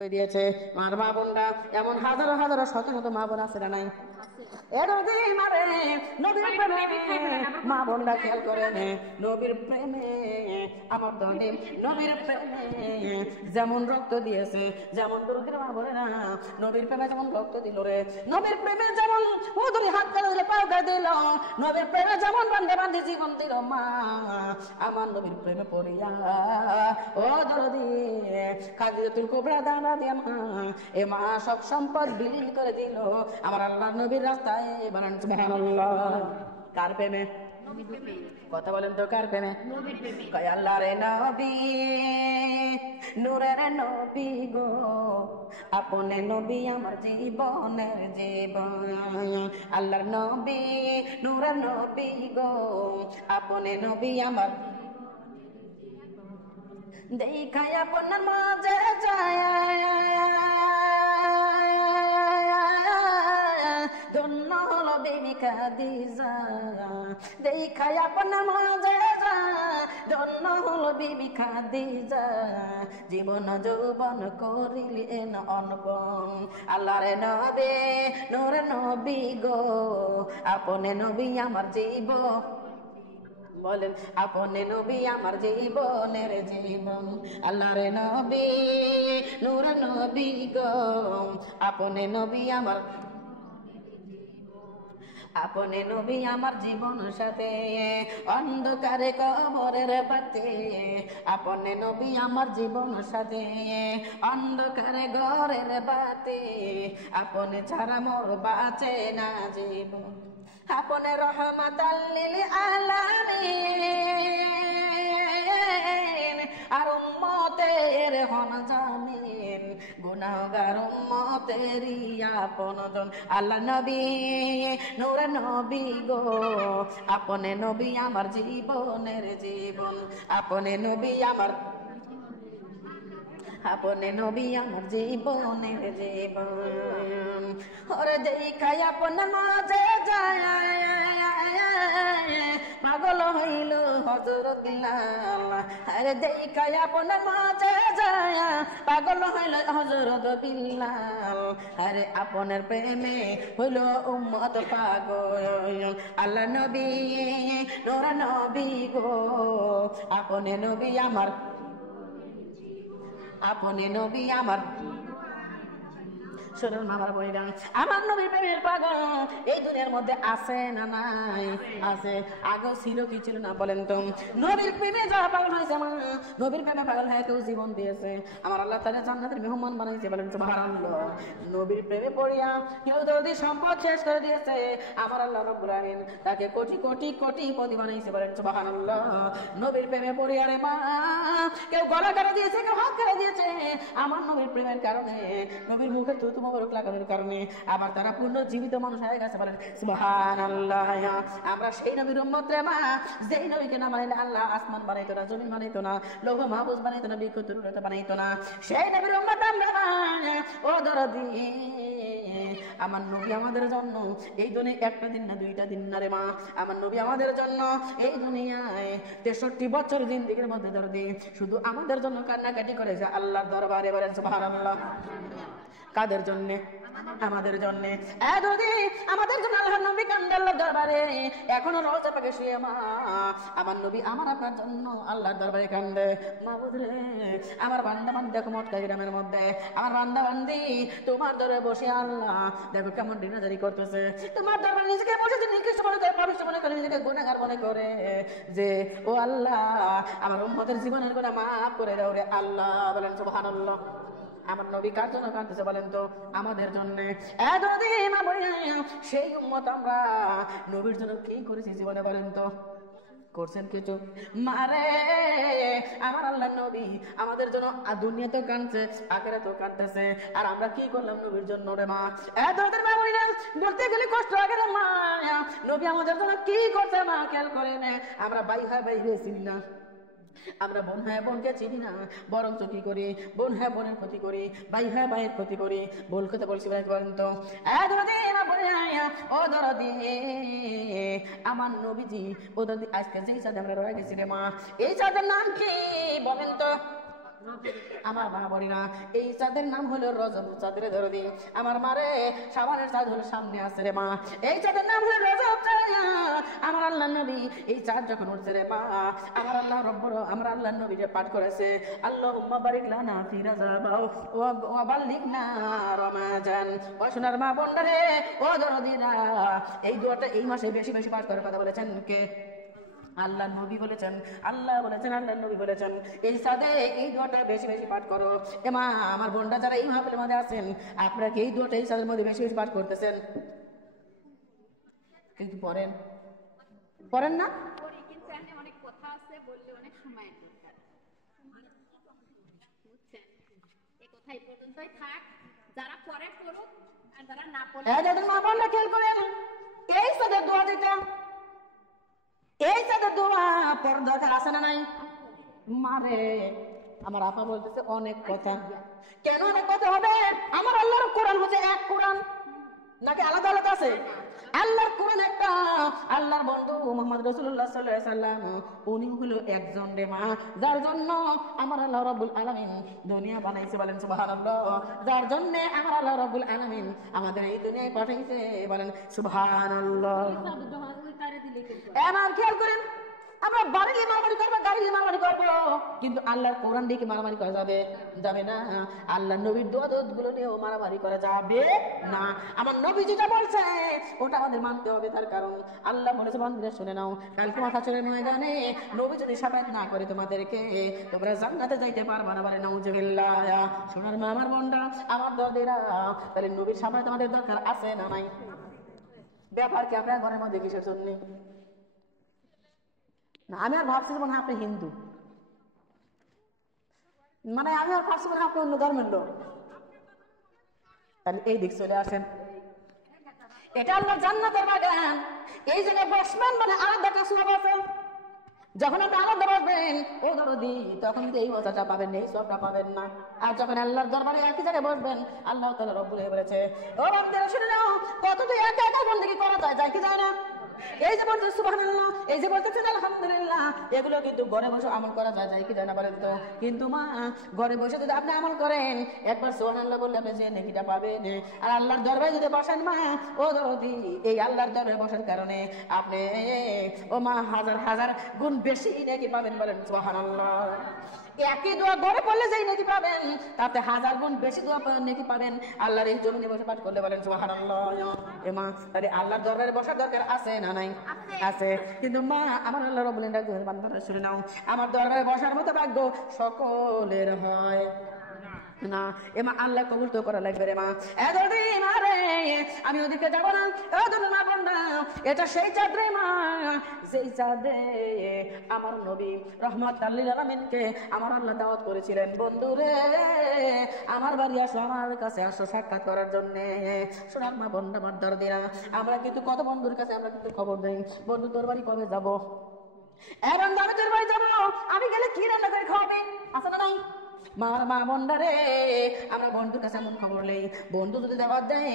দিয়েছে আমার মা বোনরা, এমন হাজারো হাজারো শত শত মা বোন আছে না নাই? নবীর প্রেমে মা বোনরা খেয়াল করে নবীর প্রেমে আমার দলে নবীর প্রেমে যেমন রক্ত দিয়েছে, যেমন দরুদের মা বোনেরা নবীর প্রেমে যেমন রক্ত দিল রে, নবীর প্রেমে যেমন উদরি হাত করে দিলে পাউডার দিল, নবীর প্রেমে যেমন বান্ধে বান্ধে জীবন দিল মা আমার নবীর প্রেমে পড়িয়া ও দরদি খাদিজাতুল কুবরা দানা দিয়া মা এ মা সব সম্পদ বিলীন করে দিল আমার আল্লাহ নবীর রাস্তায়। বানান সুবহানাল্লাহ। কার প্রেমে? কথা বলেন তো, কার প্রেমে? কয় আল্লাহ রে নবী নূরের নবী গো, আপনে নবী আমার জীবনের জীবন। আল্লাহর নবী নূরের নবী গো, আপনে নবী আমার দেখাই আপনার মাঝে যায় ধন্য হলো বেবি খাদিজা, দেখাই আপনার মাঝে যায় ধন্য হলো বেবি খাদিজা, জীবন যৌবন করিলেন অনবন। আল্লাহর নবী নূরের নবী গো, আপনে নবী আমার জীবন। বলেন আপনে নবী আমার জীবনের জীবন। আল্লাহর নবী নূরের নবী গো, আপনে নবী আমার, আপনে নবী আমার জীবন সাথে অন্ধকারে কবরের বাতে, আপনে নবী আমার জীবন সাথে অন্ধকারে ঘরের বাতে, আপনে ছাড়া মোর বাঁচে না জীবন, আপনে রহমাতাল লিল আলামিন আর উম্মতের হন জামিন, গুনাহগার উম্মতেরই আপনজন। আল্লাহ নবী নূরের নবী গো, আপনে নবী আমার জীবনের জীবন, আপনে নবী আমার, আপনে নবী আমার জীবনের জীবন। ওরে দেখাই আপনার মাঝে যায় পাগল হইল হযরত বিলাল, আরে দেখাই আপনার মাঝে যায় পাগল হইল হযরত বিলাল, আরে আপনার প্রেমে হইল উম্মত পাগল। আল্লাহ নবী নূরের নবী গো, আপনে নবী আমার, আপনে নবী আমার। শুনুন আমার বইরা, আমার নবীর প্রেমের পাগল এই দুনিয়ার মধ্যে আছে না নাই? আছে। আগে ছিল কি ছিল না বলেন তো? নবীর প্রেমে যারা পাগল হয়েছে, আমার নবীর প্রেমে পাগল হয়ে কেউ জীবন দিয়েছে, আমার আল্লাহ তাআলা জান্নাতের মেহমান বানাইছে। বলেন সুবহানাল্লাহ। নবীর প্রেমে পড়িয়া কেউ যদি সম্পদ শেষ করে দিয়েছে, আমার আল্লাহ রাব্বুল আলামিন তাকে কোটি কোটি কোটিপতি বানাইছে। বলেন সুবহানাল্লাহ। নবীর প্রেমে পড়িয়া রে মা কেউ গলা কেটে দিয়েছে, কেউ হাত কেটে দিয়েছে, আমার নবীর প্রেমের কারণে, নবীর মুখে থুতু মোবারক লাগানোর কারণে আবার তারা পূর্ণ জীবিত মানুষ হয়ে গেছে। বলেন সুবহানাল্লাহ। আমরা সেই নবীর উম্মত রে মা, যেই নবীকে না মানলে আল্লাহ আসমান বানাইতো না, জমিন বানাইতো না, লৌহ মাহফুজ বানাইতো না, বৃক্ষ তরুলতা বানাইতো না। সেই নবীর উম্মত আমরা মা। ও দরদি আমার নবী আমাদের জন্য এই দুনিয়া একটা দিন না দুইটা দিন না রে মা, আমার নবী আমাদের জন্য এই দুনিয়ায় 63 বছর জিন্দেগির মধ্যে দরদি শুধু আমাদের জন্য কান্নাকাটি করেছে আল্লাহর দরবারে। বলেন সুবহানাল্লাহ। কাদের জন্য? আমাদের জন্য। যদি আমাদের জন্য আল্লাহর নবী কান্দে আল্লাহর দরবারে, এখনো রওজা পাকে শুয়ে মা আমার নবী আমার আপনার জন্য আল্লাহর দরবারে কান্দে। মাবুদ রে আমার বান্দা বান্দি দেখো মক্কা গ্রামের মধ্যে আমার বান্দা বান্দি তোমার দরবারে বসে আল্লাহ দেখো কেমন দিনাজারি করতেছে, তোমার দরবারে নিজেকে বসে নিকৃষ্ট মনে করে, পাপিষ্ঠ মনে করে, নিজেকে গুনাহগার মনে করে যে ও আল্লাহ আমার উম্মতের জীবনের গুনাহ মাফ করে দাও রে আল্লাহ। বলেন সুবহানাল্লাহ। আমার নবী কার জন্য কাঁদতেছে বলেন তো? আমাদের জন্য। সেই উম্মত আমরা নবীর জন্য কি করেছি জীবনে বলেন তো? করছেন কিছু? মারে আমার আল্লাহ নবী আমাদের জন্য দুনিয়াতেও কাঁদছে, আখিরাতেও কাঁদতেছে, আর আমরা কি করলাম নবীর জন্য রে মা? তোদের মা বলি না বলতে গেলে কষ্ট লাগে রে মা। নবী আমাদের জন্য কি করছে মা খেয়াল করে নে। আমরা ভাই হয় ভাই রেছি না, আমরা বোন হ্যাঁ বোনকে চিনি না, বরঞ্চ কি করি বোন হ্যাঁ বোনের ক্ষতি করি, ভাই হ্যাঁ ভাইয়ের ক্ষতি করি। ভুল কথা বলছি ভাই বলেন তো? ও দরদি আমার নবীজি ও দরদি আজকে যেই সাথে আমরা রয়ে গেছি রে মা, এই সাথের নাম কি বলেন তো? আমার মা বলি না এই চাঁদের নাম হলো রজব চাঁদের দরদি। আমার মারে সাবানের চাঁদ হলো সামনে আছে রে মা, এই চাঁদের নাম হলো রজব চাঁদ। আমার আল্লাহ নবী এই চাঁদ যখন উঠছে রে মা, আমার আল্লাহ রব্বুর আমার আল্লাহ নবী যে পাঠ করেছে আল্লাহুম্মা বারিক লানা ফি রাজাব ওয়া বাল্লিগনা রমাজান। ও সোনার মা বোনরে ও দরদিরা, এই দোয়াটা এই মাসে বেশি বেশি পাঠ করার কথা বলেছেন কে? আল্লাহ নবী বলেছেন, আল্লাহ বলেছেন, আল্লাহ নবী বলেছেন এই সাদে এই দোয়াটা বেশি বেশি পাঠ করো। এমা আমার বোনরা যারা এই মাহফিলের মধ্যে আছেন, আপনারা কি এই দোয়াটা এই সাদের মধ্যে বেশি বেশি পাঠ করতেছেন? কিন্তু পড়েন পড়েন না? কিন্তু অনেক কথা আছে, বললে অনেক সময় দরকার, বুঝছেন? এই কথা এই পর্যন্তই থাক, যারা পরে পড়ুক আর যারা না পড়ে। যাদের মা বোনরা খেয়াল করেন, এই সাদের দোয়া যেটা, এই চাঁদের দোয়া পড়ার দরকার আছে না নাই? মারে আমার আপা বলতেছে অনেক কথা। কেন অনেক কথা হবে? আমার আল্লাহর কোরআন হচ্ছে এক কোরআন, নাকি আলাদা আলাদা আছে? আল্লাহর কোরআন একটা, আল্লাহর বন্ধু মুহাম্মদ রাসূলুল্লাহ সাল্লাল্লাহু আলাইহি ওয়াসাল্লাম উনি হলো একজন রে মা, যার জন্য আমার আল্লাহ রাব্বুল আলামিন দুনিয়া বানাইছে, বলেন সুবহানাল্লাহ। যার জন্য আমার আল্লাহ রাব্বুল আলামিন আমাদের এই দুনিয়ায় পাঠাইছে, বলেন সুবহানাল্লাহ। এমন খেয়াল করেন, আমরা বাড়ি মারামারি করবো, গাড়ি মারামারি করবো, কিন্তু আল্লাহর কোরআন দিয়ে কি মারামারি করা যাবে? যাবে না। আল্লাহ নবীর দোয়া গুলো নিয়েও মারামারি করা যাবে না। আমার নবী যেটা বলছে ওটা আমাদের মানতে হবে, তার কারণ আল্লাহ বলেছে বন্ধুরা শুনে নাও, কালকে মাহশরের ময়দানে নবী যদি শাফায়াত না করে তোমাদেরকে, তোমরা জান্নাতে যাইতে পারবে না, বলে নাউজুবিল্লাহ। সোনার মা আমার বোনরা আমার দরদিরা, তাহলে নবীর শাফায়াত আমাদের দরকার আছে না নাই? ব্যাপার কি আমরা ঘরের মধ্যে কিসের জন্য না? আমি আর ভাবছি মনে হয় আপনি হিন্দু, মানে আমি আর ভাবছি মনে হয় আপনি অন্য ধর্মের লোক। তাহলে এই দিক চলে আসেন, এটা আল্লাহ জান্নাতের বাগান, এই জায়গায় বসবেন মানে আলাদা একটা সওয়াব আছে। যখন আপনি আলাদা বসবেন ও দরদি, তখন কিন্তু এই মজাটা পাবেন না, এই সওয়াবটা পাবেন না। আর যখন আল্লাহর দরবারে একই জায়গায় বসবেন, আল্লাহ তাআলা রব্বুল আলামিন বলেছে ও বান্দারা শুনে নাও, কত তো একা একা বন্দেগী করা যায়, যায় কি যায় না? এই যে বলছে সুবহানাল্লাহ, এই যে বলতেছেন আলহামদুলিল্লাহ, এগুলো কিন্তু ঘরে বসে আমল করা যায়, যায় কি যায় না বলেন তো? কিন্তু মা ঘরে বসে যদি আপনি আমল করেন, একবার সুবহানাল্লাহ বললে আপনি যে নেকিটা পাবেন। আর আল্লাহর দরবারে যদি বসেন মা ও দরদি, এই আল্লাহর দরবারে বসার কারণে আপনি ও মা হাজার হাজার গুণ বেশি নেকি পাবেন, বলেন সুবহানাল্লাহ। একই দোয়া ঘরে পড়লে যেই নেকি পাবেন, তাতে হাজার গুণ বেশি দোয়া নেকি পাবেন আল্লাহর এই জমিনে বসে পাঠ করলে, বলেন সুবহানাল্লাহ। এ মা তাহলে আল্লাহর দরবারে বসার দরকার আছে না নাই? আছে। কিন্তু মা আমার আল্লাহ রাব্বুল আলামিন বান্দারা শুনে নাও, আমার দরবারে বসার মতো ভাগ্য সকলের হয় না। এমা আল্লাহ কবুল তো করা লাগবে রে মা। এতদিন আরে আমি ওদিকে যাবো না, এতদিন মা বন্ধা, এটা সেই চাঁদ রে মা, সেই চাঁদে আমার নবী রহমাতুল লিল আলামিনকে আমার আল্লাহ দাওয়াত করেছিলেন, বন্ধু রে আমার বাড়ি আসো, আমার কাছে আসো সাক্ষাৎ করার জন্য। শোনার মা বন্ধা আমার দরদিরা, আমরা কিন্তু কত বন্ধুর কাছে আমরা কিন্তু খবর দেই, বন্ধু তোর বাড়ি কবে যাবো, এখন আমি তোর বাড়ি যাবো, আমি গেলে কি রান্না করে খাওয়াবি, আছে না নাই? মা বন্ডারে আমরা বন্ধুর কাছে এমন খবর নেই, বন্ধু যদি দাওয়াত দেয়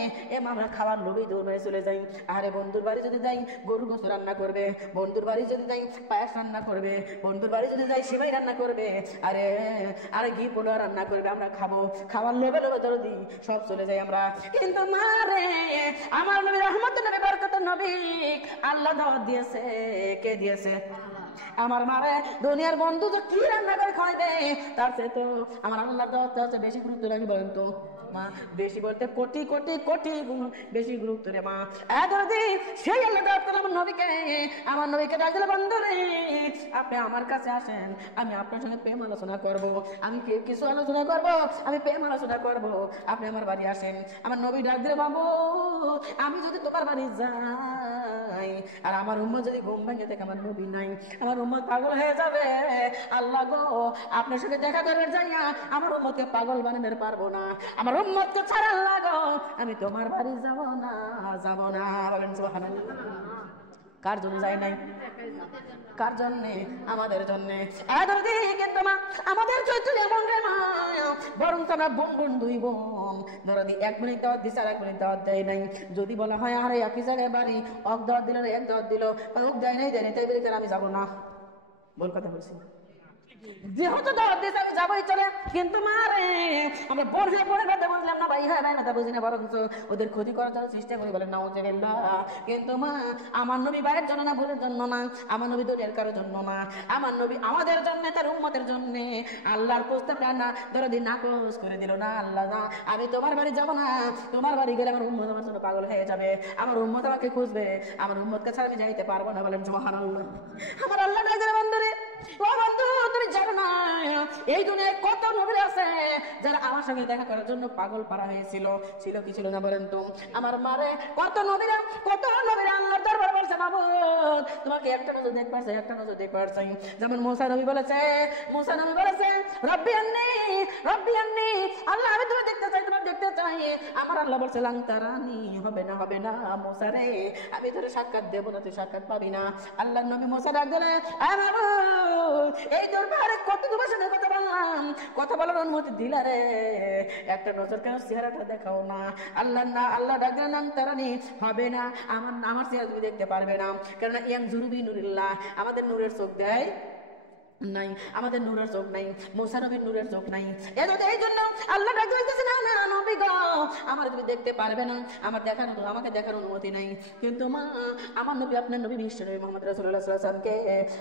আমরা খাবার লোভে দৌড় মেরে চলে যাই। আরে বন্ধুর বাড়ি যদি যাই গরু গোশত রান্না করবে, বন্ধুর বাড়ি যদি যাই পায়েস রান্না করবে, বন্ধুর বাড়ি যদি যাই সিমাই রান্না করবে, আরে আরে ঘি পোড়া রান্না করবে, আমরা খাবো, খাবার লোভে লোভে দরদি সব চলে যাই আমরা। কিন্তু মা রে আমার নবী রহমতের নবী বরকতের নবী আল্লাহ দাওয়াত দিয়েছে, কে দিয়েছে? আমার মারে দুনিয়ার বন্ধু তো কি রান্না করে খাওয়াইবে, তার চেয়ে তো আমার আল্লাহর দাওয়াতটা হচ্ছে বেশি গুরুত্ব লাগে, বলেন তো মা? বেশি বলতে কোটি কোটি কোটি গুণ বেশি গুরুত্ব রে মা। এতদিন সেই আল্লাহ দাওয়াত করলাম নবীকে, আমার নবীকে ডাক দিল, বন্ধু রে আপনি আমার কাছে আসেন, আমি আপনার সঙ্গে প্রেম আলোচনা করব, আমি কিছু আলোচনা করব, আমি প্রেম আলোচনা করব, আপনি আমার বাড়ি আসেন। আমার নবী ডাক দিল, বাবু আমি যদি তোমার বাড়ি যাই আর আমার উম্মত যদি ঘুম ভেঙে থেকে আমার নবী নাই, আমার উম্মত পাগল হয়ে যাবে। আল্লাহ গো আপনার সাথে দেখা করে যাইয়া আমার উম্মতকে পাগল বানাতে পারবো না, আমার উম্মতকে ছাড়া আল্লাহ গো আমি তোমার বাড়ি যাব না, যাব না, বলেন সুবহানাল্লাহ। কার জন্য যাই নাই? কার জন্য? আমাদের জন্য। কিন্তু মা আমাদের চৈত্র এমন রে মা, বরং তোমরা বোন বোন দুই বোন নরদি 1 মিনিট দাওয়াত দিছে আর 1 মিনিট দাওয়াত দেয় নাই। যদি বলা হয় আরে একই জায়গায় বাড়ি, অক দাওয়াত দিল, এক দাওয়াত দিল, অক দেয় নাই, তাই বলে আমি যাবো না, বল কথা বলছি। যেহেতু দর দিয়েছে আমি যাবোই চলে, কিন্তু মারে আমরা বোন হয়ে বোনের কথা বুঝলাম না, ভাই হয়ে ভাই কথা বুঝি না, বরঞ্চ ওদের ক্ষতি করার জন্য চেষ্টা করি বলে নাউজুবিল্লাহ। কিন্তু মা আমার নবী ভাইয়ের জন্য না, ভুলের জন্য না, আমার নবী দুনিয়ার কারোর জন্য না, আমার নবী আমাদের জন্য, তার উম্মতের জন্য আল্লাহর প্রস্তাবটা না ধরে দিন নাকচ করে দিল না। আল্লাহ না, আমি তোমার বাড়ি যাব না, তোমার বাড়ি গেলে আমার উম্মত আমার জন্য পাগল হয়ে যাবে, আমার উম্মত আমাকে খুঁজবে, আমার উম্মতকে ছাড়া আমি যাইতে পারবো না। বলেন সুবহানাল্লাহ। আমার আল্লাহ ডাকছে বন্ধুরে, ও বন্ধু তুমি জানো না এই দুনিয়ায় কত নবী আছে যারা আমার সঙ্গে দেখা করার জন্য পাগল পারা হয়েছিল, ছিল কি ছিল না বলেন তো? আমার মারে কত নবীরা আল্লাহর দরবারে বলছে, মাবুদ তোমাকে একটা নজর দেখতে পারছে, একটা নজর দেখতে পারছে। যেমন মুসা নবী বলেছে রব্বি আন্নি, আল্লাহ আমি তুমি দেখতে চাই, তোমাকে দেখতে চাই। আমার আল্লাহ বলছে লাং তারানি, হবে না মুসা রে, আমি তোরে সাক্ষাৎ দেব না, তুই সাক্ষাৎ পাবি না। আল্লাহর নবী মুসা ডাক দিলেন, এই দরবারে কত তোমার সাথে কথা বললাম, কথা বলার অনুমতি দিলা রে, একটা নজর কেন চেহারাটা দেখাও না? আল্লাহ ডাক দিলেন লাং তারানি, হবে না, আমার চেহারা তুমি দেখতে পারবে না, কেননা ইয়াং জুরুবি নুরিল্লাহ, আমাদের নূরের চোখ দেয় নাই, আমাদের নূরের চোখ নাই, মুসা নবীর নূরের চোখ নাই। এই জন্য আল্লাহ ডাক দিতেছে না নবী গো, আমার তুমি দেখতে পারবে না, আমাকে দেখার অনুমতি নাই। কিন্তু মা আমার নবী, আপনার নবী বিশ্ব নবী মুহাম্মদ রাসূলুল্লাহ সাল্লাল্লাহু আলাইহি ওয়াসাল্লামকে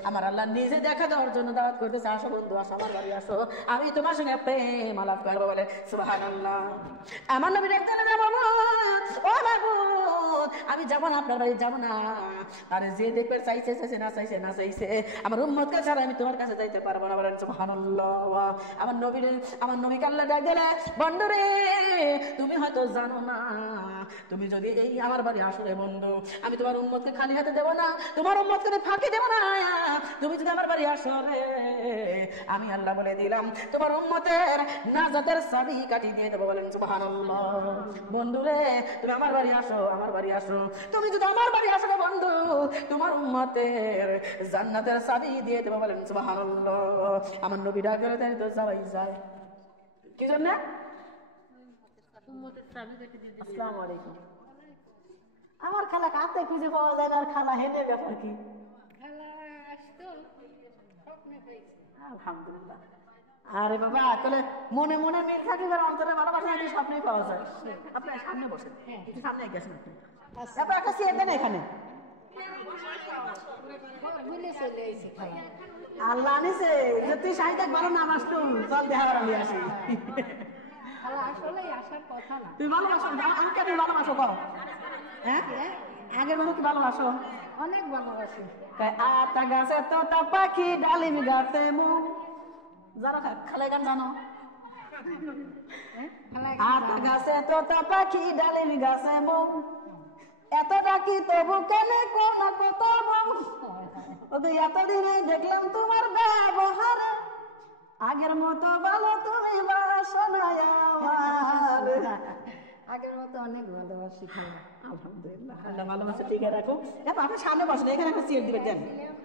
আমার আল্লাহ নিজে দেখা দেওয়ার জন্য দাওয়াত করতেছে, আসো বন্ধু আসো, আমার বাড়ি আসো, আমি তোমার সঙ্গে প্রেম আলাপ করবো। বলে সুবহানাল্লাহ। আমার নবী ডাক দিলেন, ও মাবুদ আমি যাব না, আপনার বাড়ি যাব না। আরে যে দেখবে চাইছে না চাইছে আমার উম্মতকে ছাড়া আমি তোমার কাছে যাইতে পারবো না। বলেন সুবহানাল্লাহ। আমার নবীকে আল্লাহ ডাক দিলে, বন্ধুরে তুমি হয়তো জানো না, তুমি যদি এই আমার বাড়ি আসো রে বন্ধু, আমি তোমার উম্মতকে খালি হাতে দেব না, তোমার উম্মতকে আমি ফাঁকি দেব না। তুমি যদি আমার বাড়ি আসো রে, আমি আল্লাহ বলে দিলাম তোমার উম্মতের নাজাতের চাবি কাটি দিয়ে দেবো। বলেন সুবহানাল্লাহ। বন্ধুরে তুমি আমার বাড়ি আসো, তুমি যদি আমার বাড়ি আসো রে বন্ধু, তোমার উম্মতের জান্নাতের চাবি দিয়ে দেবো। বলেন সুবহানাল্লাহ। আমার নবী ডাক দিলে তাই তো সবাই যায়, কি জন্য? আসসালামু আলাইকুম। আমার খালা কাতে খুঁজে পাওয়া যায় না, আর খালা হেনে ব্যাপার কি? আলহামদুলিল্লাহ। আরে বাবা তাহলে মনে মনে মিল থাকি, অন্তরে ভালোবাসা নাকি স্বপ্নেই পাওয়া যায়। আপনার সামনে বসেন, একটু সামনে গেছেন আপনি, তারপর একটা চেয়ার দেন এখানে। আল্লাহ আনিছে তুই সাহিত্য ভালো নাম আসতো, চল দেখা আমি আসি। তুই ভালোবাসো আমাকে, তুমি ভালোবাসো কও? হ্যাঁ আগের মানুষ কি ভালোবাসো? অনেক ভালোবাসি। আতা গাছে তোতা পাখি, ডালিম গাছে মুগ, যারা খালে গান জানো? আতা গাছে তোতা পাখি, ডালিম গাছে মুগ, এত ডাকি তবু কেন কোন কত এতদিনে দেখলাম তোমার ব্যবহার, আগের মতো ভালো তুমি বাসো না আমার। আগের মতো অনেক ভালোবাসি। আলহামদুলিল্লাহ, আল্লাহ ভালোবাসা ঠিক রাখো। আপনি সামনে বসেন, এখানে একটা চেয়ার দিবে দেন।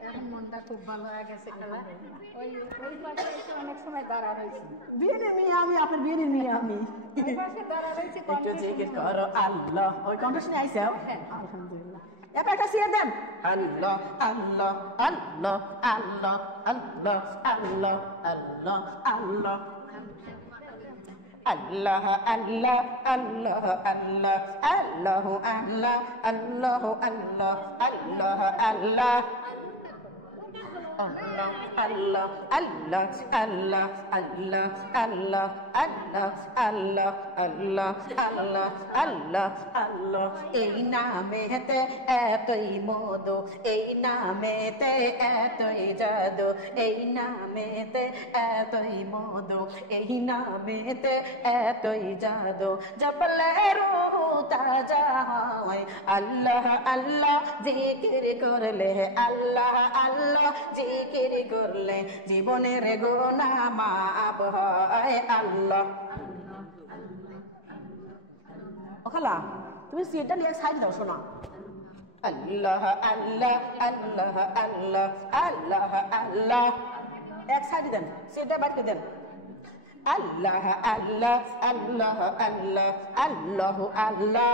এখন মনটা খুব ভালো হয়ে গেছে। ওই পাশে এসে অনেক সময় দাঁড়া রয়েছি। বিয়ের মেয়ে আমি, আপনার বিয়ের মেয়ে আমি। ওই পাশে দাঁড়া রয়েছি, একটু জিজ্ঞেস করো আল্লাহ, ওই কণ্ঠ শুনে আইসে। আলহামদুলিল্লাহ। এবার একটা চেয়ার দেন। আল্লাহ আল্লাহ আল্লাহ আল্লাহ আল্লাহ আল্লাহ আল্লাহ আল্লাহ আল্লাহ আল্লাহ আল্লাহ আল্লাহ আল্লাহ আল্লাহ আল্লাহ আল্লাহ আল্লাহ আল্লাহ Allah Allah Allah Allah Allah Allah Allah Allah Allah Allah Allah Allah এই নামেতে এতই মধু, এই নামেতে এতই জাদু, এই নামেতে এতই মধু, এই নামেতে এতই জাদু, জপলে রূহ তাজা হয়। আল্লাহ আল্লাহ জিকির করলে, আল্লাহ আল্লাহ জিকির করলে জীবনের গুনাহ মাফ হয়। আল্লাহ ওখালা তুমি সিটটা নিয়ে সাইড দাও শোনা। আল্লাহ আল্লাহ আল্লাহ আল্লাহ আল্লাহ আল্লাহ, এক সাইড দেন, সিটটা বাইরে দেন। আল্লাহ আল্লাহ আল্লাহ আল্লাহ আল্লাহ আল্লাহ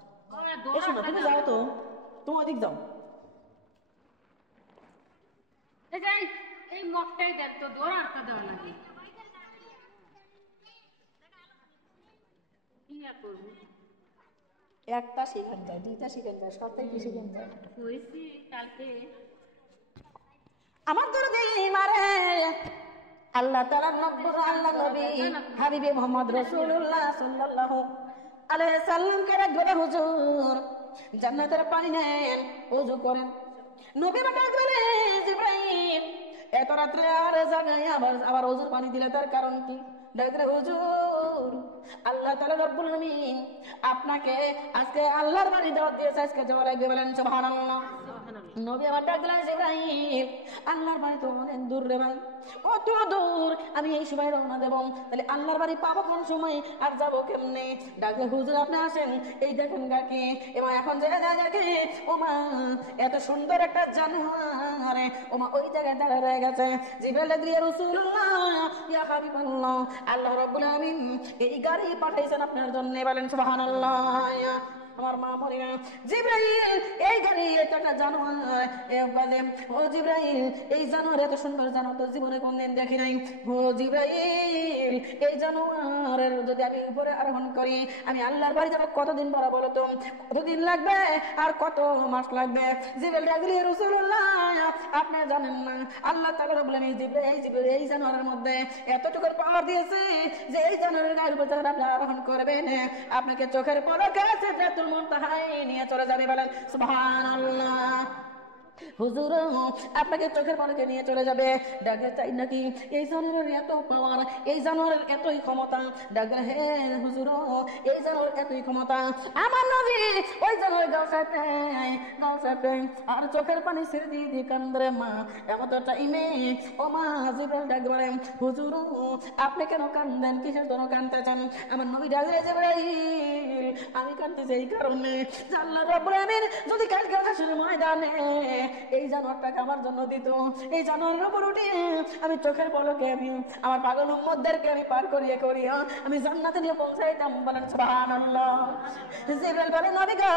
এসো না, তুমি যাও তো, তুমি ওদিক যাও। এই মগটাই দেন তো, দৌড় আটকা দেওয়া লাগে। কি আর করবো? একটা শিখেন যায়, দুইটা শিখেন যায়, সবটাই কি শিখেন যায়। হয়েছে কালকে আমার দরদি মারে আল্লাহ তাআলার নবী, আল্লাহ নবী হাবিবে মুহাম্মদ রাসূলুল্লাহ সাল্লাল্লাহু আলাইহি সাল্লামকে রাখবে হুজুর জান্নাতের পানি নেন, ওযু করেন। নবী বাটা গেলে জিবরাইল এত রাত্রে আর জাগায় আবার ওযুর পানি দিলে তার কারণ কি? ডাকরে হুজুর আল্লাহ তাআলা রব্বুল আলামিন আপনাকে আজকে আল্লাহর বাড়ি দাওয়াত দিয়েছে, আজকে যাওয়ার আগে বলেন সুবহানাল্লাহ। নবী আমার ডাকলেন জিবরাইল আল্লাহর বাড়ি তো অনেক দূর রে ভাই, কত দূর, আমি এই সময় রওনা দেব, তাহলে আল্লাহর বাড়ি পাবো কোন সময় আর যাবো কেমনে? ডাকলে হুজুর আপনি আসেন, এই দেখেন গাকে এমা এখন যে দেখে ওমা এত সুন্দর একটা জানোয়ার ওমা ওই জায়গায় দাঁড়ায় রয়ে গেছে। জিবরাইল দিয়ে রাসূলুল্লাহ ইয়া হাবিবাল্লাহ আল্লাহ রাব্বুল আলামিন এই গাড়ি পাঠাইছেন আপনার জন্য, বলেন সুবহানাল্লাহ। আমার মা মরে না, জিবরাইল এই গাড়ি একটা জানোয়ার বলে ও জিবরাইল এই জানোয়ার এত সুন্দর জানোয়ার তো জীবনে কোনদিন দেখি নাই। ও জিবরাইল এই জানোয়ারের যদি আমি উপরে আরোহণ করি আমি আল্লাহর বাড়ি যাবো কতদিন পরে বলো তো, কতদিন লাগবে আর কত মাস লাগবে? জিবরাইল ডাকলি রাসূলুল্লাহ আপনি জানেন না আল্লাহ তাআলা বলেন এই জিবরাইল এই জানোয়ারের মধ্যে এতটুকু পাওয়ার দিয়েছে যে এই জানোয়ারের গায়ের উপর যখন আপনি আরোহণ করবেন আপনাকে চোখের পলকে সিদরাতুল মুনতাহায় নিয়ে চলে যাবে, বলেন সুবহানাল্লাহ। হুজুর আপনাকে চোখের পলকে নিয়ে চলে যাবে। ডাকে চাই নাকি এই জানোয়ারের এত পাওয়ার, এই জানোয়ারের এতই ক্ষমতা? ডাকে হে হুজুর এই জানোয়ারের এতই ক্ষমতা, আমার নবী ওই জানোয়ার গাওসাতে আর চোখের পানি ছেড়ে দিয়ে দিয়ে কান্দরে মা এমন টাইমে ও মা জিবরাইল ডাক বলে হুজুর আপনি কেন কান্দেন, কিসের জন্য কান্দতেছেন? আমার নবী ডাকে জিবরাইল আমি কান্দতেছি এই কারণে আল্লাহ রাব্বুল আলামিন যদি কালকে হাসরের ময়দানে এই জানোয়ারটাকে আমার জন্য দিত, এই জানোয়ারের উপর উঠে আমি চোখের পলকে আমি আমার পাগল উম্মতদেরকে আমি পার করিয়ে আমি জান্নাতে নিয়ে পৌঁছাইতাম, বলেন সুবহানাল্লাহ। জিবরাইল বলে নবী গো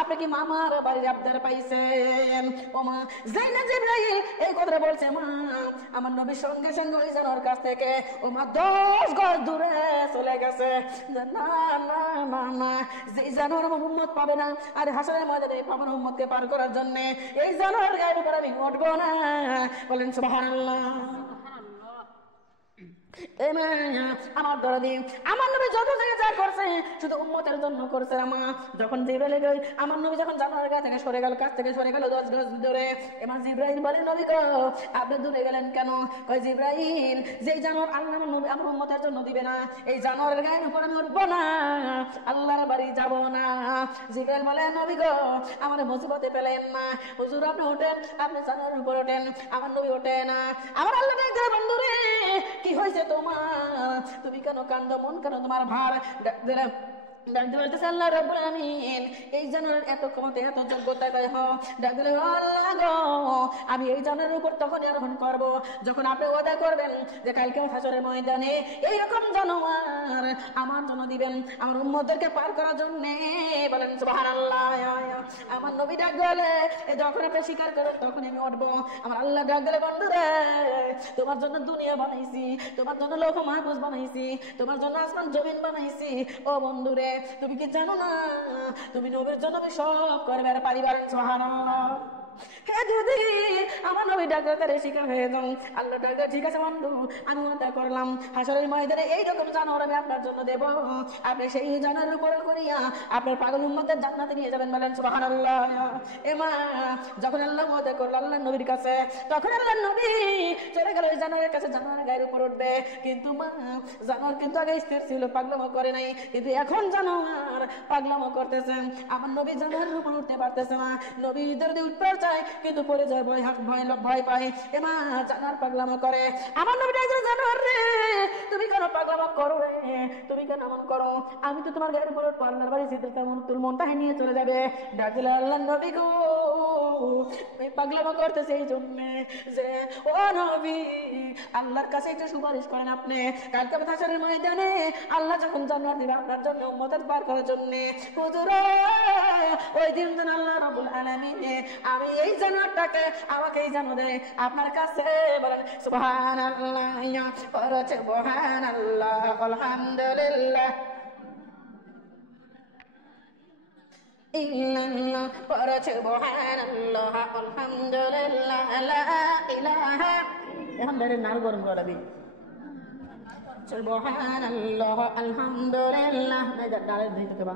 আপনি কি মামার বাড়ির আবদার পাইছেন? ও মা যাই না জিবরাইল এই কথা বলছে মা আমার নবীর সঙ্গে সঙ্গে ওই জানোয়ার কাছ থেকে ও মা 10 গজ দূরে চলে গেছে। না না না না যে জানোয়ার আমার উম্মত পাবে না, আর হাসরের ময়দানে পাবন উম্মতকে পার করার জন্য এই জানোয়ার গায়ের উপর আমি উঠবো না, বলেন সুবহানাল্লাহ। আমার দরদি আমার নবী যত জায়গায় যা করছে শুধু উম্মতের জন্য করছে। যখন জিবরাইল আমার নবী যখন জানোয়ারের গা থেকে সরে গেল, কাছ থেকে সরে গেল 10 গজ দূরে, এবার জিবরাইল বলে নবী গো আপনি দূরে গেলেন কেন? কয় জিবরাইল যেই জানোয়ার আল্লাহ আমার নবী আমার উম্মতের জন্য দিবে না এই জানোয়ারের গায়ের উপর আমি উঠবো না, আল্লাহর বাড়ি যাব না। জিবরাইল বলে নবী গো আমার মুসিবতে পেলেন না, হুজুর আপনি ওঠেন, আপনি জানোয়ারের উপর ওঠেন, আমার নবী ওঠে না। আমার আল্লাহ ডাকছে বন্ধুরে কি হয়েছে তোমার, তুমি কেন কান্দো, মন কেন তোমার ভার? ডাকতে বলতেছে আল্লাহ রাব্বুল আলামিন এই জানোয়ারের এত ক্ষমতা এত যোগ্যতা তাই ডাক দিলে আল্লাহ গো আমি এই জানোয়ারের উপর তখনই আরোহণ করব যখন আপনি ওয়াদা করবেন যে কালকে হাসরের ময়দানে এইরকম জানোয়ার আমার জন্য দিবেন আমার উম্মতদেরকে পার করার জন্য, বলেন সুবহানাল্লাহ। আমার নবী ডাক দিলে যখন আপনি স্বীকার করেন তখন আমি উঠবো। আমার আল্লাহ ডাক দিলে বন্ধুরে তোমার জন্য দুনিয়া বানাইছি, তোমার জন্য লৌহ মাহফুজ বানাইছি, তোমার জন্য আসমান জমিন বানাইছি। ও বন্ধুরে তুমি কি জানো না তুমি নবীর জন্য সব করবে আর পারিবার, সুবহানাল্লাহ। যদি আমার নবী ডাক্তারে শিকার হয়ে যাও আল্লাহ ডাক্তার ঠিক আছে বন্ধু আমি ওটা করলাম, হাসরের ময়দানে এইরকম জানোয়ার আমি আপনার জন্য দেব, আপনি সেই জানোয়ারের উপরে করিয়া আপনার পাগল উম্মতদের জান্নাতে নিয়ে যাবেন, বলেন সুবহানাল্লাহ। এমা যখন আল্লাহ ওয়াদা করল আল্লাহ নবীর কাছে তখন আল্লাহ নবী চলে গেল ওই জানোয়ারের কাছে, জানোয়ারের গায়ের উপর উঠবে। কিন্তু মা জানোয়ার কিন্তু আগে স্থির ছিল, পাগলামো করে নাই, কিন্তু এখন জানোয়ার পাগলামো করতেছে। আমার নবী জানোয়ারের উপর উঠতে পারতেছে না, নবী ইদের দিয়ে উঠতে চায় যায়, কিন্তু পড়ে যায় ভয় ভয় পায়। এমা জানোয়ার পাগলামো করে। আমার নবী ডাকছে, জানোয়ার রে তুমি কেন পাগলামো করো রে, তুমি কেন এমন করো? আমি তো তোমার গায়ের উপর আল্লাহর বাড়ি যেতে তেমন তোর মনটা নিয়ে চলে যাবে। ডাকলে আল্লাহ নবী গো আমি পাগলামো করতেছে এই জন্যে যে ও নবী আল্লাহর কাছে একটু সুপারিশ করেন আপনি। কালকে হাসরের ময়দানে আল্লাহ যখন জান্নাত দিবে আপনার জন্য উম্মতের পার করার জন্য, হুজুর ওই দিন যেন আল্লাহ রাব্বুল আলামিন আমি এই জান্নাতটাকে আমাকে এই জান্নাত দেয় আপনার কাছে। বলেন সুবহানাল্লাহ, পড়ছে সুবহানাল্লাহ, আলহামদুলিল্লাহ, ইল্লাল্লাহ, পড়ছে সুবহানাল্লাহ, আলহামদুলিল্লাহ, লা ইলাহা। এখন বেরে নাল গরম করে দিই। সুবহানাল্লাহ, আলহামদুলিল্লাহ, ডালে দিতে হবে।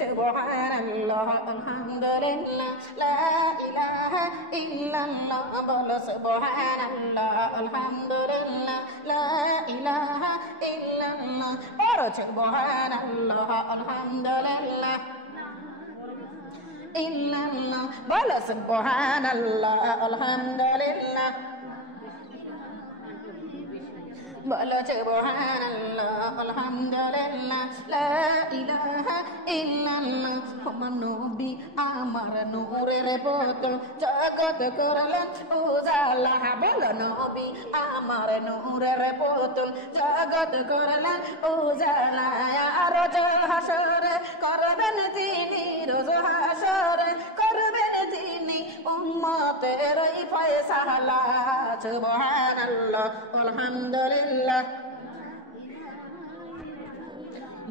সুবহানাল্লাহ, আলহামদুলিল্লাহ, লা ইলাহা ইল্লাল্লাহ, বলো সুবহানাল্লাহ, আলহামদুলিল্লাহ, লা ইলাহা ইল্লাল্লাহ, পড়ো সুবহানাল্লাহ, আলহামদুলিল্লাহ, ইল্লাল্লাহ, বলো সুবহানাল্লাহ, আলহামদুলিল্লাহ, বলো সুবহানাল্লাহ, আলহামদুলিল্লাহ, লা ইলাহা ইল্লাল্লাহ। আমার নবী আমার নূরের বোতল, জগৎ করলেন উজালা। বলো নবী আমার নূরের বোতল, জগৎ করলেন উজালা। রোজ হাসরে করবেন তিনি, রোজ হাসরে করবেন তিনি উম্মতের ফয়সালা। সুবহানাল্লাহ, আলহামদুলিল্লাহ,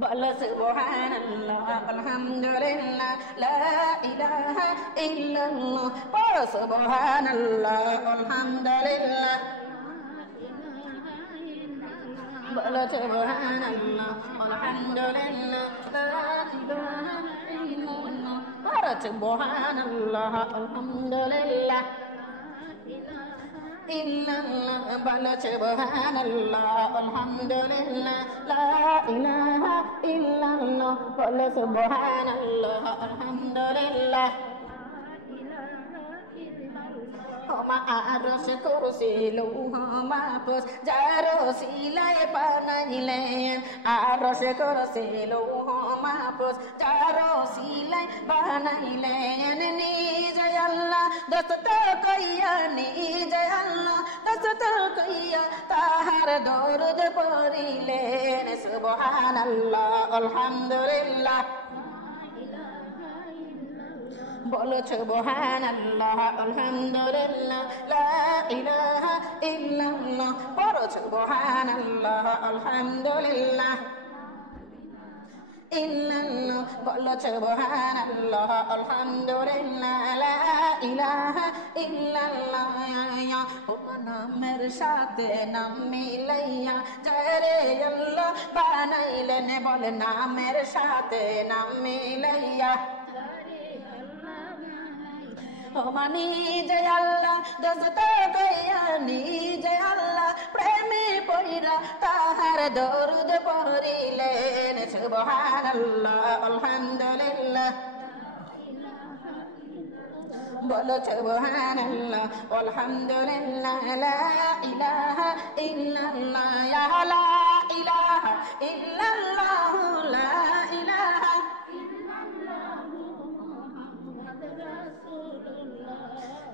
বলো সুবহানাল্লাহ, আলহামদুলিল্লাহ, লা ইলাহা ইল্লাল্লাহ, বলো সুবহানাল্লাহ, আলহামদুলিল্লাহ, বলো সুবহানাল্লাহ, আলহামদুলিল্লাহ, লা ইলাহা ইল্লাল্লাহ, বলো সুবহানাল্লাহ, আলহামদুলিল্লাহ, ইল্লাল্লাহ, বলো সুবহানাল্লাহ, আলহামদুলিল্লাহ, লা ইলাহা ইল্লাল্লাহ, বলো সুবহানাল্লাহ, আলহামদুলিল্লাহ। ওমা আরশ কুরসি লৌহ মাহফুজ যার ওসিলায় বানাইলেন, আরশ কুরসি লৌহ মাহফুজ যার ওসিলায় বানাইলেন। নিজে আল্লাহ দস্ত কইয়া, নিজে আল্লাহ দস্ত কইয়া তাহার দরুদ পড়িলেন। সুবহানাল্লাহ, আলহামদুলিল্লাহ, বলো সুবহানাল্লাহ, আলহামদুলিল্লাহ, লা ইলাহা ইল্লাল্লাহ, বলো সুবহানাল্লাহ, আলহামদুলিল্লাহ, ইল্লাল্লাহ, বলো সুবহানাল্লাহ, আলহামদুলিল্লাহ, লা ইলাহা ইল্লাল্লাহ। নামের সাথে নাম মিলাইয়া যারে আল্লাহ বানাইলেন, বলে নামের সাথে নাম মিলাইয়া। নিজে আল্লাহ দস্ত কইয়া, নিজে আল্লাহ প্রেমে পইরা তাহার দরুদ পড়িলেন। সুবহানাল্লাহ, আলহামদুলিল্লাহ, বলো সুবহানাল্লাহ, আলহামদুলিল্লাহ, লা ইলাহা ইল্লাল্লাহ, লা ইলাহা ইল্লাল্লাহ, লা ইলাহা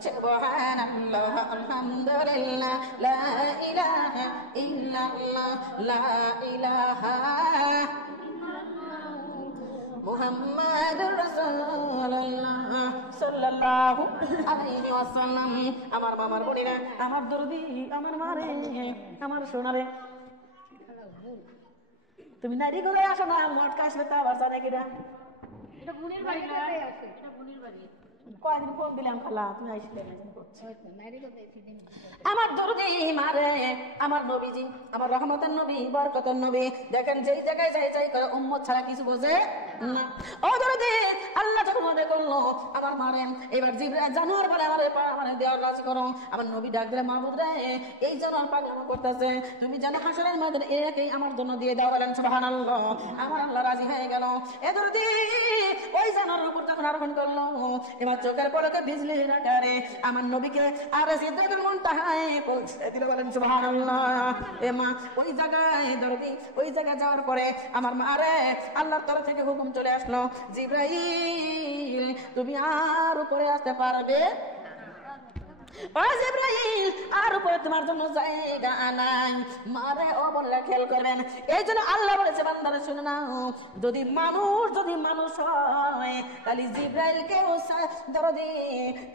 সুবহানাল্লাহ, আলহামদুলিল্লাহ, লা ইলাহা ইল্লাল্লাহ, লা ইলাহা মুহাম্মাদুর রাসূলুল্লাহ সাল্লাল্লাহু আলাইহি ওয়াসাল্লাম। আমার মামার বোনেরা, আমার দরদি, আমার মারে, আমার সোনারে, তুমি নারী করে আসো না, মটকা আসলে তা আবার জানে কিনা। এটা বোনের বাড়ি না, এটা বোনের বাড়ি। কয়েকদিন ফোন দিলাম খালা, তুমি আসলে আমার দরদি মারে, আমার নবীজি, আমার রহমতের নবী, বরকতের নবী, দেখেন যেই জায়গায় যাই যাই করে উম্মত ছাড়া কিছু বোঝে না। ও দরদি আল্লাহ যখন মনে করলো আমার মারে, এবার জিবরাইল জানোয়ার বলে আমার দেওয়ার রাজি করো। আমার নবী ডাক দিলে, মাহবুব রে এই জানোয়ার পাগলামো করতেছে, তুমি যেন হাসরের ময়দানে একেই আমার জন্য দিয়ে দাও। বলেন সুবহানাল্লাহ, আমার আল্লাহ রাজি হয়ে গেল। এ দরদি ওই জানোয়ারের উপর যখন আরোহণ করলো, এবার চোখের পলকে বিজলির আকারে আমার নবীকে আর সিদরাতুল মুনতাহায় পৌঁছে দিল। বলেন সুবহানাল্লাহ। এ মা ওই জায়গায় দরদি ওই জায়গায় যাওয়ার পরে আমার মা রে আল্লাহর তরফ থেকে হুকুম চলে আসলো, জিবরাইল তুমি আর উপরে আসতে পারবে ও জিবরাইল, আর উপরে তোমার জন্য জায়গা নাই। মারে ও বললে খেয়াল করবেন, এই জন্য আল্লাহ বলেছে বান্দারা শুনে নাও, যদি মানুষ হয় তাহলে জিবরাইলকেও দরদি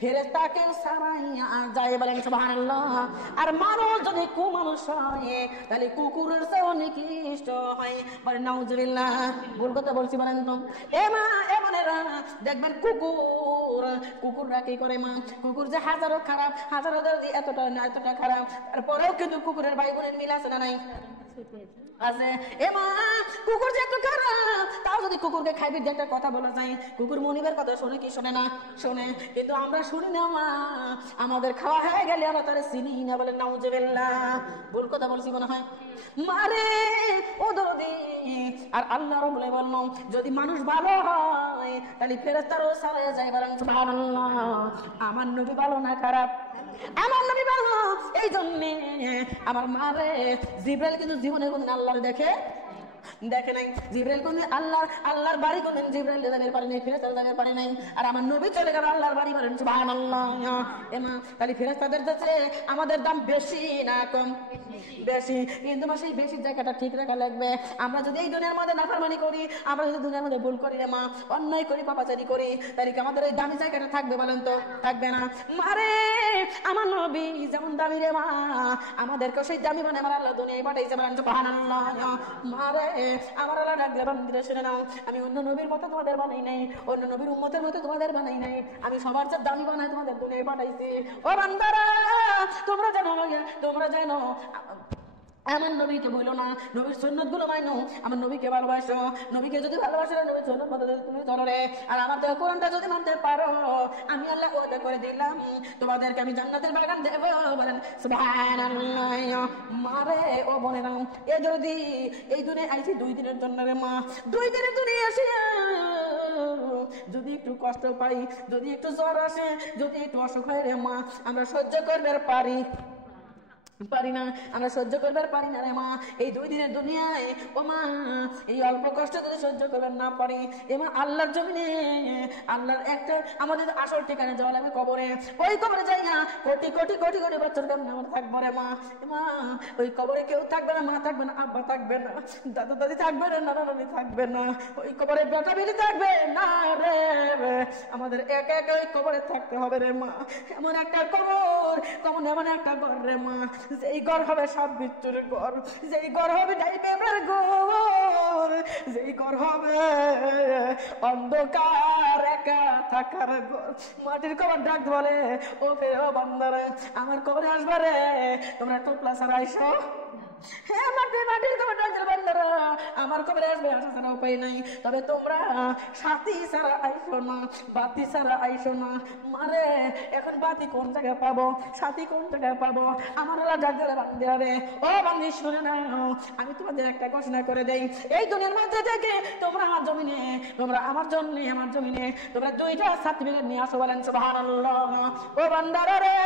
ফেরেশতাকেও সারাইয়া যায়। বলেন সুবহানাল্লাহ। আর মানুষ যদি কুমানুষ হয় তাহলে কুকুরের চেয়েও নিকৃষ্ট হয়। বলেন নাউজুবিল্লাহ। ভুল কথা বলছি বলেন তো? এ মা এ বোনেরা দেখবেন কুকুররা কি করে মা, কুকুর যে হাজারো খারাপ, হাজারো দরদি এতটা খারাপ, তারপরেও কিন্তু কুকুরের ভাই বোনের মিল আছে না নাই? আছে। এ মা কুকুর যে এত খারাপ, তাও যদি কুকুরকে খাইবি দিয়ে একটা কথা বলা যায়, কুকুর মনিবের কথা শোনে কি শোনে না? শোনে। কিন্তু আমরা শুনি না মা, আমাদের খাওয়া হয়ে গেলে আমরা তারা চিনি না। বলেন নাউজুবিল্লাহ। ভুল কথা বলছি মনে হয় মারে ও দরদি। আর আল্লাহ বলে বলল যদি মানুষ ভালো হয় তাহলে ফেরেশতারও সারা যায়। বলেন সুবহানাল্লাহ। আমার নবী ভালো না খারাপ? আমার নবী ভালো। এই জন্য আমার মারে জিবরাইল কিন্তু জীবনে কোনদিন আল্লাহর দেখে নাই। জিবরাইল কোনদিন আল্লাহর বাড়ি কোনদিন জিবরাইল জানার পারে নাই, ফেরেশতাদের জানার পারে নাই। আর আমার নবী চলে গেল আল্লাহর বাড়ি। বলেন সুবহানাল্লাহ। এমা তাহলে ফেরেশতাদের কাছে আমাদের দাম বেশি না কম? বেশি। কিন্তু মা সেই বেশি জায়গাটা ঠিক রাখা লাগবে। আমরা যদি এই দুনিয়ার মধ্যে নাফরমানি করি, আমরা যদি দুনিয়ার মধ্যে ভুল করি রে মা, অন্যায় করি, পাপাচারি করি, তাহলে কি আমাদের ওই দামি জায়গাটা থাকবে? বলেন তো থাকবে না। মারে আমার নবী যেমন দামি রে মা, আমাদেরকে সেই দামি মানে আমার আল্লাহ দুনিয়ায় পাঠাইছে। বলেন সুবহানাল্লাহ। মারে আমার আল্লাহ ডাক দিয়ে বান্দিরা শুনে নাও, আমি অন্য নবীর মতো তোমাদের বানাই নাই, অন্য নবীর উম্মতের মতো তোমাদের বানাই নাই, আমি সবার চেয়ে দামি বানাই তোমাদের দুনিয়ায় পাঠাইছি। ও বান্দারা তোমরা জানো আমার নবীকে বলো না, নবীর সুন্নাত গুলো মানো, আমার নবীকে ভালোবাসো। নবীকে যদি ভালোবাসো, নবীর সুন্নাত মতো যদি তুমি চলো রে, আর আমার দেওয়া কোরআনটা যদি মানতে পারো, আমি আল্লাহ ওয়াদা করে দিলাম তোমাদেরকে আমি জান্নাতের বাগান দেব। বলেন সুবহানাল্লাহ। মারে ও বলে নাও, এ যদি এই দুনিয়ায় আইছি 2 দিনের জন্য রে মা, 2 দিনের দুনিয়া আসি, যদি একটু কষ্ট পাই, যদি একটু জ্বর আসে, যদি একটু অসুখ হয় রে মা, আমরা সহ্য করবে পারি না, আমরা সহ্য করবার পারি না রে মা। এই 2 দিনের দুনিয়ায় ও মা এই অল্প কষ্ট যদি সহ্য করবার না পারি, এ মা আল্লাহর জমিনে আল্লাহর একটা আমাদের আসল ঠিকানা যাওয়া লাগবে কবরে। ওই কবরে যাই না কোটি কোটি কোটি কোটি বছর কেমন আমরা থাকবো রে মা। মা ওই কবরে কেউ থাকবে না, মা থাকবে না, আব্বা থাকবে না, দাদু দাদি থাকবে না, নানা নানি থাকবে না, ওই কবরে বেটা বেটি থাকবে না রে। আমাদের একা একা ওই কবরে থাকতে হবে রে মা। এমন একটা কবর, এমন একটা ঘর রে মা, যেই ঘর হবে সব বিচ্ছুর ঘর, যেই ঘর হবে ডাইবেমের ঘর, যেই ঘর হবে অন্ধকার একা থাকার ঘর। মাটির কবর ডাক বলে ও বান্দারে আমার কবরে আসবা রে, তোমরা টোপলা ছাড়া আইসো। হ্যাঁ মাটির কবর ডাক দিল বান্দারা আমার কবরে আসবে, আসা ছাড়া উপায় নাই। তবে তোমরা সাথী ছাড়া আইসো না, বাতি ছাড়া আইসো না। মারে এখন বাতি কোন জায়গায় পাবো, সাথী কোন জায়গায় পাবো? আমার আল্লাহ ডাক দিল বান্দিরা রে, ও বান্দি শুনে নাও, আমি তোমাদের একটা ঘোষণা করে দেই, এই দুনিয়ার মধ্যে থেকে তোমরা আমার জমিনে, তোমরা আমার জমিনে তোমরা 2টা সার্টিফিকেট নিয়ে আসো। বলেন সুবহানাল্লাহ। ও বান্দারা রে,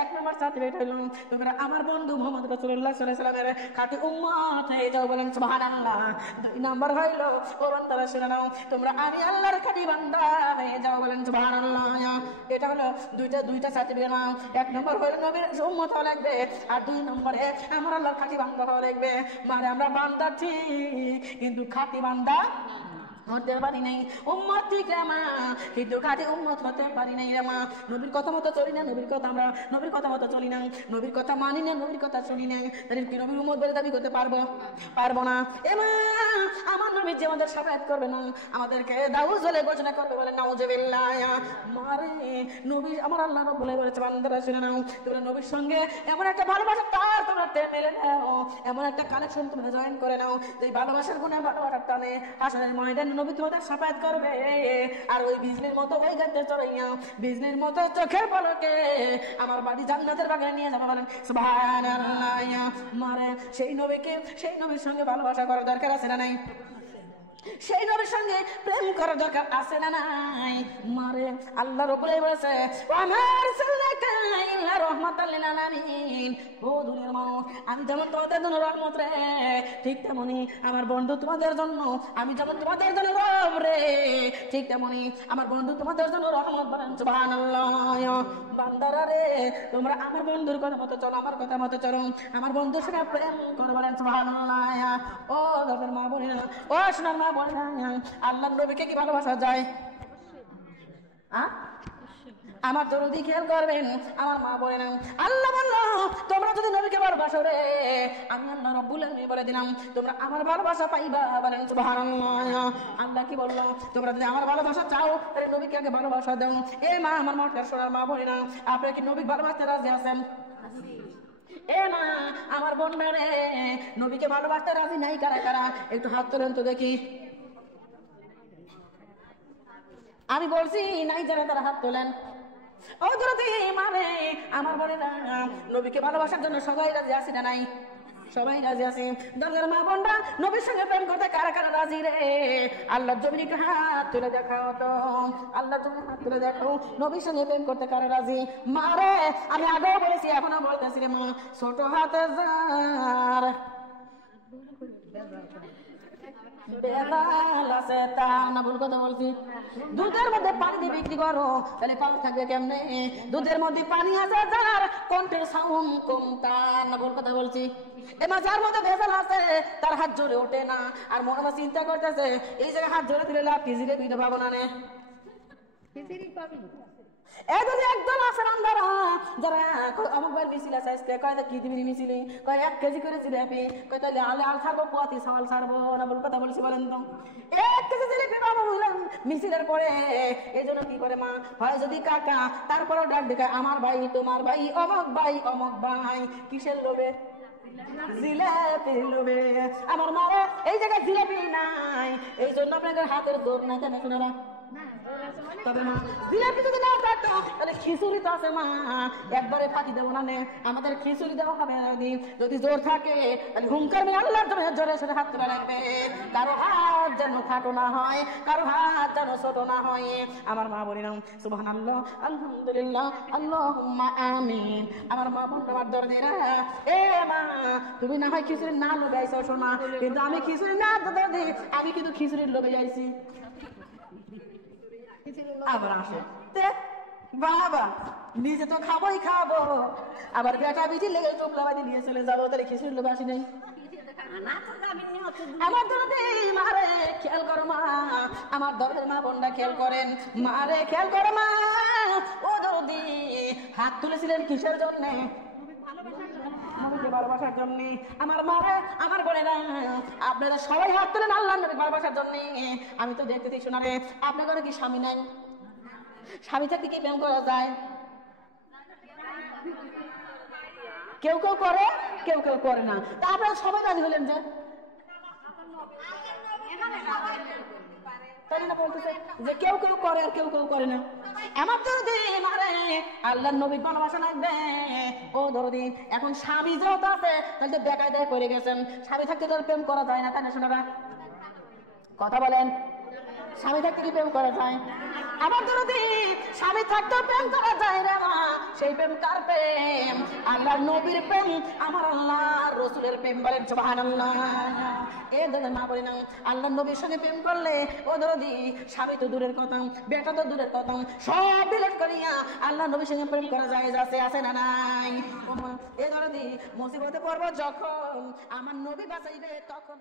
1 নম্বর সার্টিফিকেট হলো তোমরা আমার বন্ধু মুহাম্মদ রাসূলুল্লাহ সাল্লাল্লাহু আলাইহি ওয়াসাল্লামের খাঁটি উম্মত হয়ে যাও। বলেন সুবহানাল্লাহ। 2 নম্বর হইলো ও বান্দারা শুনে নাও, তোমরা আমি আল্লাহর খাঁটি বান্দা হয়ে যাও। বলেন সুবহানাল্লাহ। এটা হলো দুইটা সার্টিফিকেট নাও। 1 নম্বর হইলো নবীর উম্মত হওয়া লাগবে, আর 2 নম্বরে আমার আল্লাহর খাঁটি বান্দা হওয়া লাগবে। মানে আমরা বান্দা ঠিক, কিন্তু খাঁটি বান্দা হতে পারি নাই, উম্মত ঠিক রে মা, কিন্তু খাঁটি উম্মত হতে পারি নাই রে মা। নবীর কথা মতো চলি না, নবীর কথা মতো চলি না, নবীর কথা মানি না, নবীর কথা শুনি না, তাহলে কি নবীর উম্মত বলে দাবি করতে পারবো না? এ মা আমার নবী যে আমাদের সাফায়াত করবে না, আমাদেরকে দাউদ বলে ঘোষণা করবে। বলে নাউজুবিল্লাহ। মারে নবী আমার আল্লাহ বলে বলেছে বান্দারা শুনে নাও, তোমরা নবীর সঙ্গে এমন একটা ভালোবাসা তার তোমরা মেলে নাও, এমন একটা কানেকশন তোমরা জয়েন করে নাও, যে ভালোবাসার গুণে ভালোবাসার টানে হাসরের ময়দানে নবী তোমাদের সাফায়াত করবে। আর ওই বিজলির মতো ওই গাড়িতে চড়াইয়া, বিজলির মতো চোখের পলকে আমার বাড়ি জান্নাতের বাগানে নিয়ে যাবে। বলেন সুবহানাল্লাহ। মারে সেই নবীর সঙ্গে ভালোবাসা করার দরকার আছে না নাই? সেই নবীর সঙ্গে প্রেম করার দরকার আছে না নাই? মারে আল্লাহ রাব্বুল আলামিন বলেছে আমার সাল্লাকা ইল্লা রাহমাতাল লিল আলামিন। ও দুনিয়ার মানুষ, আমি যেমন তোমাদের জন্য রহমত রে, ঠিক তেমনি আমার বন্ধু তোমাদের জন্য, আমি যেমন তোমাদের জন্য রব রে, ঠিক তেমনি আমার বন্ধু তোমাদের জন্য রহমত। বলেন সুবহানাল্লাহ। বান্দারা রে, তোমরা আমার বন্ধুর কথা মতো চলো, আমার কথা মতো চলো, আমার বন্ধুর সঙ্গে প্রেম করো। বলেন সুবহানাল্লাহ। ও দাদার মা বলে না, ও সোনার মা বলে না, আল্লাহর নবীকে কি ভালোবাসা যায়? আমার দরদি খেয়াল করবেন, আমার মা বলে না, আল্লাহ বললো তোমরা যদি নবীকে ভালোবাসো রে, আমি আল্লাহ রাব্বুল আলামিন বলে দিলাম তোমরা আমার ভালোবাসা পাইবা। বলেন সুবহানাল্লাহ। আল্লাহ কি বললো? তোমরা যদি আমার ভালোবাসা চাও তাহলে নবীকে আগে ভালোবাসা দাও। এ মা, আমার মাটার সোনার মা বলে না, আপনি কি নবী ভালোবাসতে রাজি আছেন? এ মা, আমার বোনরা রে, নবীকে ভালোবাসতে রাজি নাই কারা কারা? একটু হাত তোলেন তো দেখি। আমি বলছি নাই যারা, তারা হাত তোলেন। ও দরদি মানে আমার বলে না, নবীকে ভালোবাসার জন্য সবাই রাজি আছে না নাই? সবাই রাজি আছে। দরজার মা বোনরা, নবীর সঙ্গে প্রেম করতে কারা কারা রাজি রে? আল্লাহর জমিনে একটু হাত তুলে দেখাও তো, আল্লাহর জমিনে হাত তুলে দেখো, নবীর সঙ্গে প্রেম করতে কারা রাজি? মা রে, আমি আগেও বলেছি এখনো বলতেছি রে মা, ছোট হাতে যার বেলাল আছে তা না, ভুল কথা বলছি। দুধের মধ্যে পানি দিয়ে বিক্রি করো, তাহলে পানি থাকবে কেমনে? দুধের মধ্যে পানি আছে যার, কণ্ঠের সাউন্ড কম তা না, ভুল কথা বলছি। এবার যার মধ্যে ভেজাল আছে তার হাত জোরে ওঠে না, আর মনে মনে চিন্তা করতেছে এই জায়গায় হাত জোরে দিলে লাভ কিজিরে বিধে পাবো না নে। যদি একদল আছে রান্দারা যারা অমুক বার মিছিল আছে আজকে, কয় কি দিবি মিছিলে, কয় 1 কেজি করে জিলাপি, কয় তাহলে আল ছাড়বো, পোয়াতি চাল ছাড়বো না, বল কথা বলছি বলেন তো। 1 কেজি জিলাপি পাবো বুঝলাম মিছিলের পরে। এই জন্য কি করে মা, হয় যদি কাকা, তারপরেও ডাক দেখায় আমার ভাই, তোমার ভাই, অমুক ভাই, অমুক ভাই। কিসের লোভে? জিলাপি লোভে। আমার মারা এই জায়গায় জিলাপি নাই, এই জন্য আপনাদের হাতের জোর নাই, কেন শোনা? তবে মা, জিলাপি যদি না থাকতো তাহলে খিচুড়ি তো আছে মা, একবারে ফাঁকি দেবো না নে, আমাদের খিচুড়ি দেওয়া হবে। যদি জোর থাকে তাহলে হুঙ্কার মেরে আল্লাহর জন্য জোরে সোরে হাত তুলে রাখবে, কারো হাত যেন খাটো না হয়, কারো হাত যেন ছোট না হয়। আমার মা বলি না সুবহানাল্লাহ, আলহামদুলিল্লাহ, আল্লাহুম্মা আমিন। আমার মা বোন, আমার দরদিরা, এ মা, তুমি না হয় খিচুড়ি না লোভে আইছো শোনা, কিন্তু আমি খিচুড়ি না দাদি, আমি কিন্তু খিচুড়ির লোভে আইছি। আবার আসে বাবা, নিজে তো খাবোই খাবো, আবার বেটা বিটি লেগে টোপলা বাড়ি নিয়ে চলে যাবো, তাহলে খিচুড়ির লোভ আসি নাই। আমার দরদে মারে খেয়াল করো মা, আমার দরদের মা বোনরা খেয়াল করেন, মারে খেয়াল করো মা। ও দরদি হাত তুলেছিলেন কিসের জন্যে? ভালোবাসার জন্য। আমার মারা, আমার বোনেরা, আপনারা সবাই হাত তুলেন আল্লাহর নবী ভালোবাসার জন্য। আমি তো দেখতেছি শোনা রে, আপনাদের কি স্বামী নাই? স্বামী থাকতে কি প্রেম করা যায়? কেউ কেউ করে, কেউ কেউ করে না। তা আপনারা সবাই রাজি হলেন যে? তাই না বলতেছে যে কেউ কেউ করে আর কেউ কেউ করে না। আমার দরদি মারে আল্লাহর নবীর ভালোবাসা লাগবে। ও দরদি, এখন স্বামী যেহেতু আছে তাহলে বেকায়দায় পড়ে গেছেন, স্বামী থাকতে তো প্রেম করা যায় না, তাই না শোনারা? কথা বলেন, স্বামী থাকতে কি প্রেম করা যায়? আমার দরদি স্বামী থাকতেও প্রেম করা যায় রে মা। সেই প্রেম কার প্রেম? আল্লাহর নবীর প্রেম, আমার আল্লাহর রাসূলের প্রেম। বলেন সুবহানাল্লাহ। এ দাদা মা বলে না, আল্লাহর নবীর সঙ্গে প্রেম করলে ও দরদি স্বামী তো দূরের কথা, বেটা তো দূরের কথা, সব ডিলিট করিয়া আল্লাহর নবীর সঙ্গে প্রেম করা যায়, আছে না নাই? এ দরদি মুসিবতে পড়ব যখন আমার নবী বাঁচাইবে তখন।